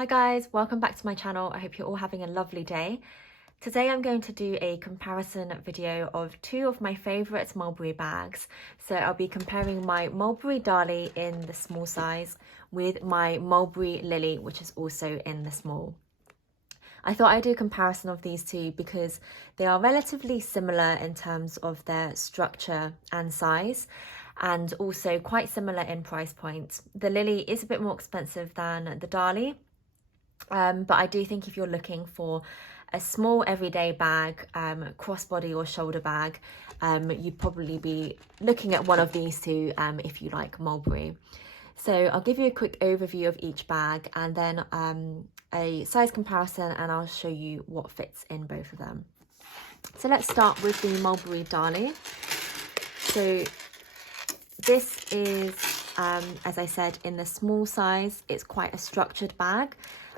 Hi guys, welcome back to my channel. I hope you're all having a lovely day. Today I'm going to do a comparison video of two of my favourite Mulberry bags. So I'll be comparing my Mulberry Darley in the small size with my Mulberry Lily, which is also in the small. I thought I'd do a comparison of these two because they are relatively similar in terms of their structure and size, and also quite similar in price point. The Lily is a bit more expensive than the Darley, but I do think if you're looking for a small everyday bag, crossbody or shoulder bag, you'd probably be looking at one of these two if you like Mulberry. So I'll give you a quick overview of each bag and then a size comparison, and I'll show you what fits in both of them. So let's start with the Mulberry Darley. So this is, as I said, in the small size. It's quite a structured bag.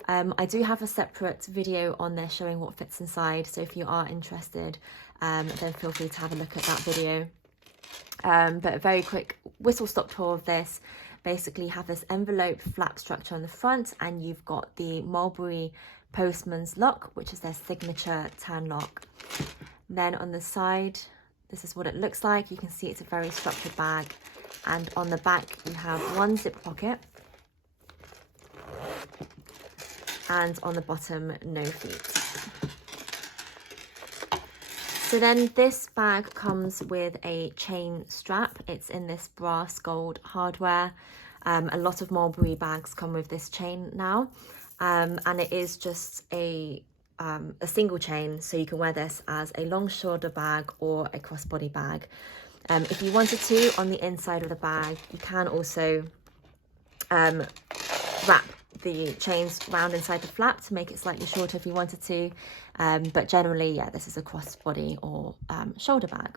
I do have a separate video on there showing what fits inside, so if you are interested, then feel free to have a look at that video. But a very quick whistle-stop tour of this. Basically, you have this envelope flap structure on the front, and you've got the Mulberry Postman's Lock, which is their signature turn lock. Then on the side, this is what it looks like. You can see it's a very structured bag, and on the back you have one zip pocket, and on the bottom, no feet. So then this bag comes with a chain strap. It's in this brass gold hardware. A lot of Mulberry bags come with this chain now, and it is just a single chain, so you can wear this as a long shoulder bag or a crossbody bag. If you wanted to, on the inside of the bag, you can also wrap the chains round inside the flap to make it slightly shorter if you wanted to, but generally, yeah, this is a crossbody or shoulder bag.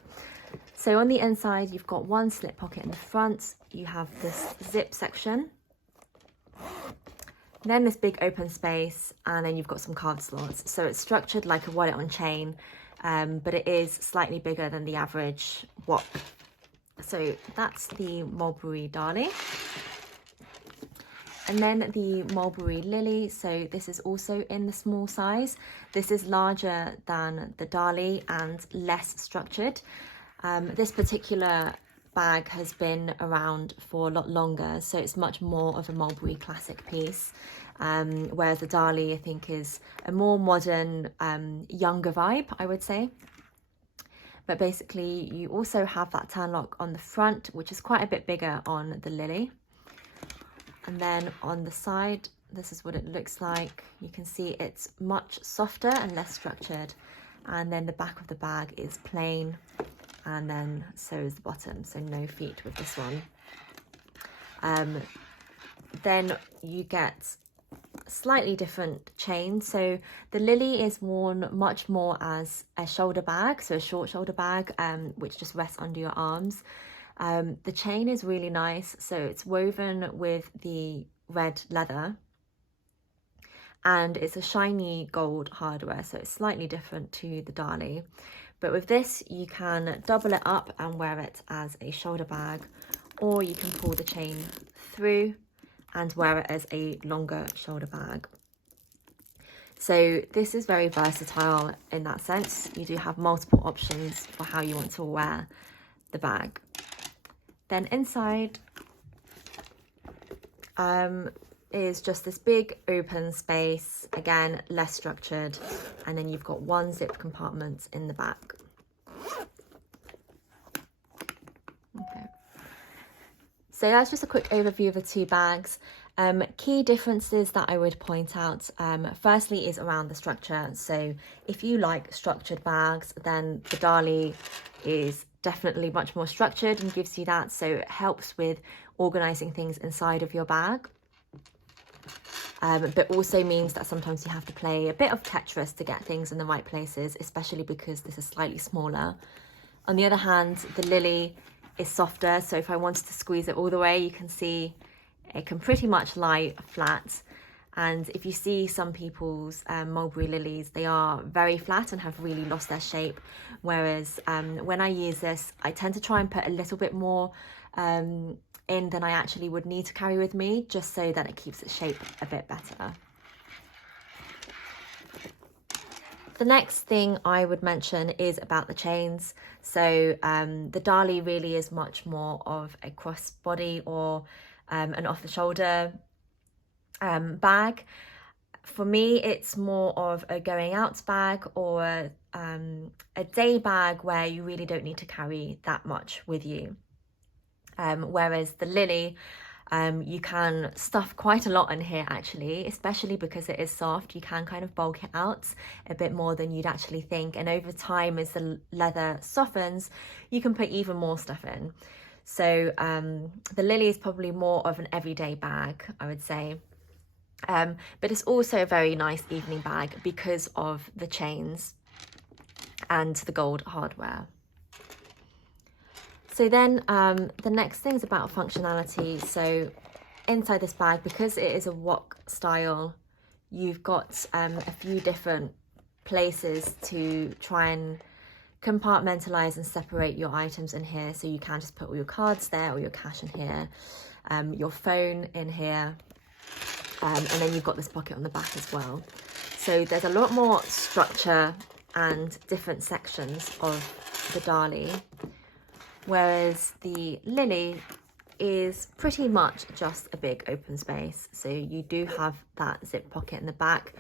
So on the inside, you've got one slip pocket in the front, you have this zip section, then this big open space, and then you've got some card slots. So it's structured like a wallet on chain, but it is slightly bigger than the average WOP. So that's the Mulberry Darley. And then the Mulberry Lily, so this is also in the small size. This is larger than the Darley and less structured. This particular bag has been around for a lot longer, so it's much more of a Mulberry classic piece, whereas the Darley, I think, is a more modern, younger vibe, I would say. But basically, you also have that turn lock on the front, which is quite a bit bigger on the Lily. And then on the side, this is what it looks like. You can see it's much softer and less structured. And then the back of the bag is plain, and then so is the bottom, so no feet with this one. Then you get slightly different chains. So the Lily is worn much more as a shoulder bag, so a short shoulder bag, which just rests under your arms. The chain is really nice, so it's woven with the red leather, and it's a shiny gold hardware, so it's slightly different to the Darley. But with this, you can double it up and wear it as a shoulder bag, or you can pull the chain through and wear it as a longer shoulder bag. So this is very versatile in that sense. You do have multiple options for how you want to wear the bag. Then inside is just this big open space, again, less structured, and then you've got one zipped compartment in the back. Okay. So that's just a quick overview of the two bags. Key differences that I would point out, firstly, is around the structure. So if you like structured bags, then the Darley is definitely much more structured and gives you that, so it helps with organizing things inside of your bag, but also means that sometimes you have to play a bit of Tetris to get things in the right places, especially because this is slightly smaller. On the other hand, the Lily is softer, so if I wanted to squeeze it all the way, you can see it can pretty much lie flat. And if you see some people's Mulberry Lilies, they are very flat and have really lost their shape. Whereas when I use this, I tend to try and put a little bit more in than I actually would need to carry with me, just so that it keeps its shape a bit better. The next thing I would mention is about the chains. So the Darley really is much more of a crossbody or an off-the-shoulder bag. For me, it's more of a going out bag or a day bag where you really don't need to carry that much with you. Whereas the Lily, you can stuff quite a lot in here actually, especially because it is soft. You can kind of bulk it out a bit more than you'd actually think, and over time as the leather softens you can put even more stuff in. So the Lily is probably more of an everyday bag, I would say, but it's also a very nice evening bag because of the chains and the gold hardware. So then the next thing is about functionality. So inside this bag, because it is a wok style, you've got a few different places to try and compartmentalize and separate your items in here. So you can just put all your cards there or your cash in here, your phone in here, and then you've got this pocket on the back as well. So there's a lot more structure and different sections of the Darley, whereas the Lily is pretty much just a big open space. So you do have that zip pocket in the back,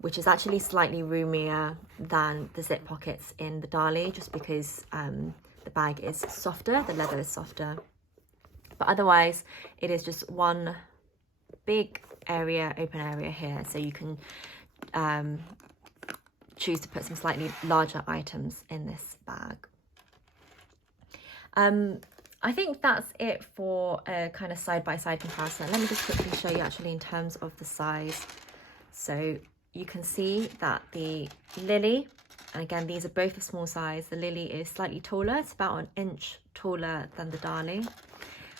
which is actually slightly roomier than the zip pockets in the Darley, just because the bag is softer, the leather is softer. But otherwise, it is just one big area, open area here, so you can choose to put some slightly larger items in this bag. I think that's it for a kind of side-by-side comparison. Let me just quickly show you actually in terms of the size. So you can see that the Lily, and again these are both a small size, the Lily is slightly taller, it's about an inch taller than the Darley.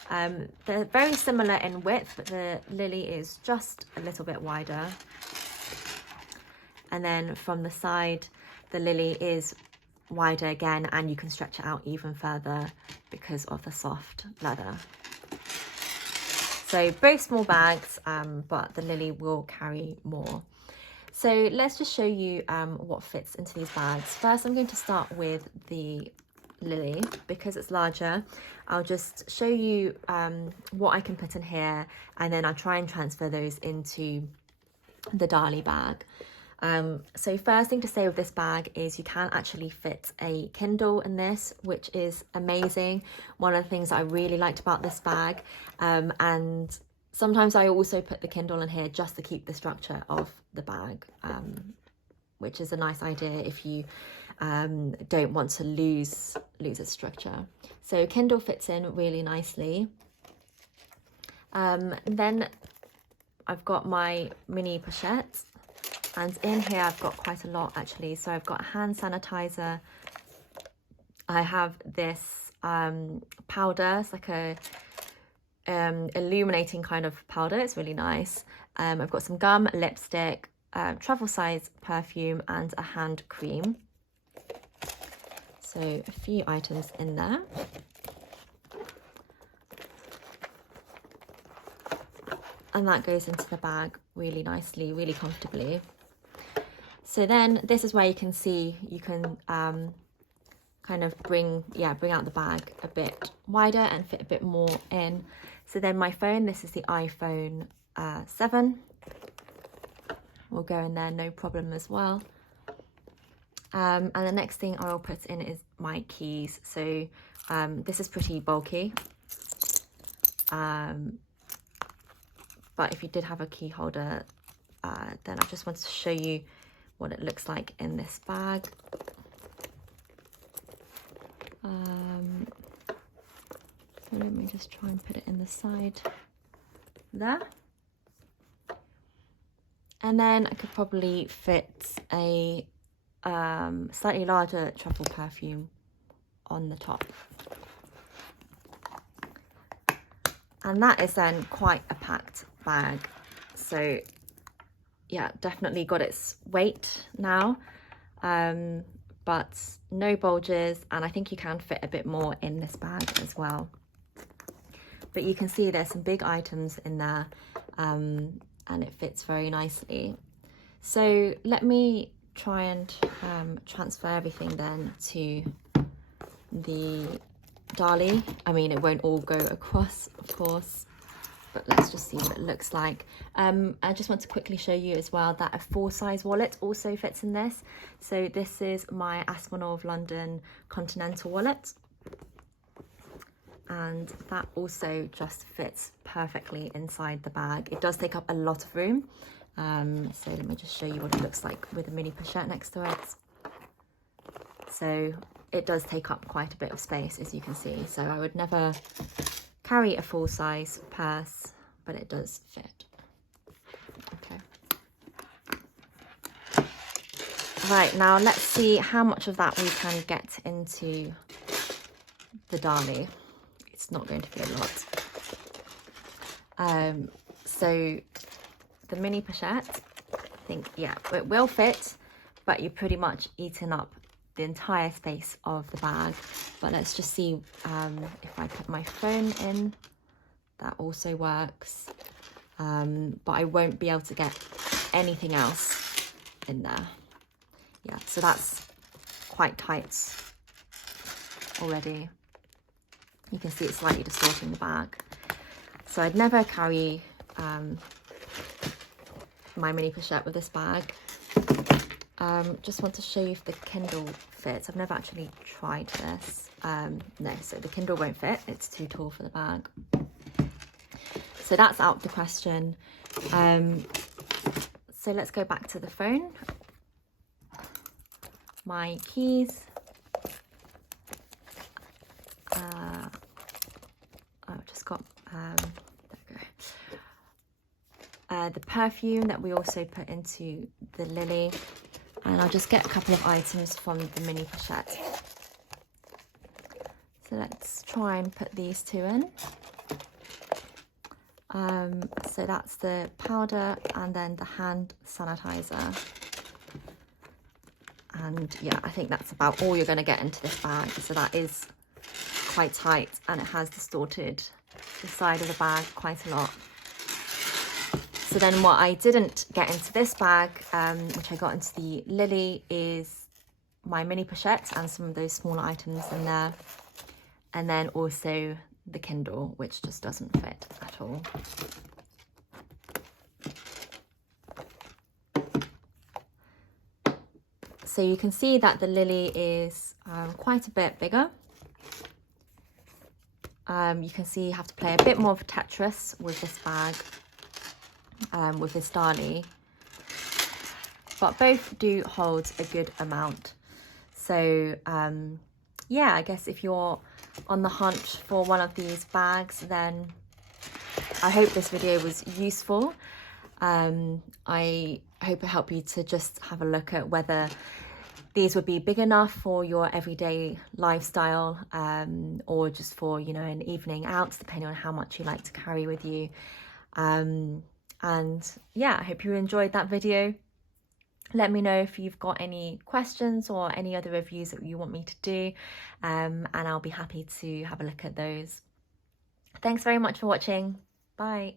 They're very similar in width, but the Lily is just a little bit wider. And then from the side, the Lily is wider again, and you can stretch it out even further because of the soft leather. So both small bags, but the Lily will carry more. So let's just show you what fits into these bags. First, I'm going to start with the Lily because it's larger. I'll just show you what I can put in here, and then I'll try and transfer those into the Darley bag. So first thing to say with this bag is you can actually fit a Kindle in this, which is amazing. One of the things that I really liked about this bag, and sometimes I also put the Kindle in here just to keep the structure of the bag, which is a nice idea if you don't want to lose its structure. So Kindle fits in really nicely. Then I've got my mini pochette, and in here I've got quite a lot actually. So I've got hand sanitizer, I have this powder, it's like a illuminating kind of powder, it's really nice. I've got some gum, lipstick, travel size perfume, and a hand cream. So a few items in there. And that goes into the bag really nicely, really comfortably. So then this is where you can see you can kind of bring out the bag a bit wider and fit a bit more in. So then my phone, this is the iPhone 7, will go in there no problem as well. And the next thing I will put in is my keys. So this is pretty bulky, but if you did have a key holder, then I just wanted to show you what it looks like in this bag. So let me just try and put it in the side there. And then I could probably fit a slightly larger truffle perfume on the top. And that is then quite a packed bag. So yeah, definitely got its weight now, but no bulges, and I think you can fit a bit more in this bag as well. But you can see there's some big items in there, and it fits very nicely. So let me try and transfer everything then to the Darley. I mean, it won't all go across, of course, but let's just see what it looks like. I just want to quickly show you as well that a full size wallet also fits in this. So this is my Aspinall London Continental wallet, and that also just fits perfectly inside the bag. It does take up a lot of room. So let me just show you what it looks like with a mini pochette next to it. So it does take up quite a bit of space, as you can see. So I would never carry a full size purse, but it does fit. Okay. Right, now let's see how much of that we can get into the Darley. It's not going to be a lot. So the mini pochette, I think, yeah, it will fit, but you're pretty much eating up the entire space of the bag. But let's just see if I put my phone in, that also works. But I won't be able to get anything else in there. Yeah, so that's quite tight already. You can see it's slightly distorting the bag. So I'd never carry my mini pochette with this bag. Just want to show you if the Kindle fits. I've never actually tried this. No, so the Kindle won't fit. It's too tall for the bag. So that's out of the question. So let's go back to the phone. My keys. I've just got, there we go. The perfume that we also put into the Lily. And I'll just get a couple of items from the mini pochette. So let's try and put these two in. So that's the powder and then the hand sanitizer. And yeah, I think that's about all you're going to get into this bag. So that is quite tight, and it has distorted the side of the bag quite a lot. So then what I didn't get into this bag, which I got into the Lily, is my mini pochette and some of those smaller items in there. And then also the Kindle, which just doesn't fit at all. So you can see that the Lily is quite a bit bigger. You can see you have to play a bit more of Tetris with this bag, with this Darley. But both do hold a good amount. So yeah, I guess if you're on the hunt for one of these bags, then I hope this video was useful. I hope it helped you to just have a look at whether these would be big enough for your everyday lifestyle, or just for, you know, an evening out, depending on how much you like to carry with you. And yeah, I hope you enjoyed that video. Let me know if you've got any questions or any other reviews that you want me to do, and I'll be happy to have a look at those. Thanks very much for watching. Bye.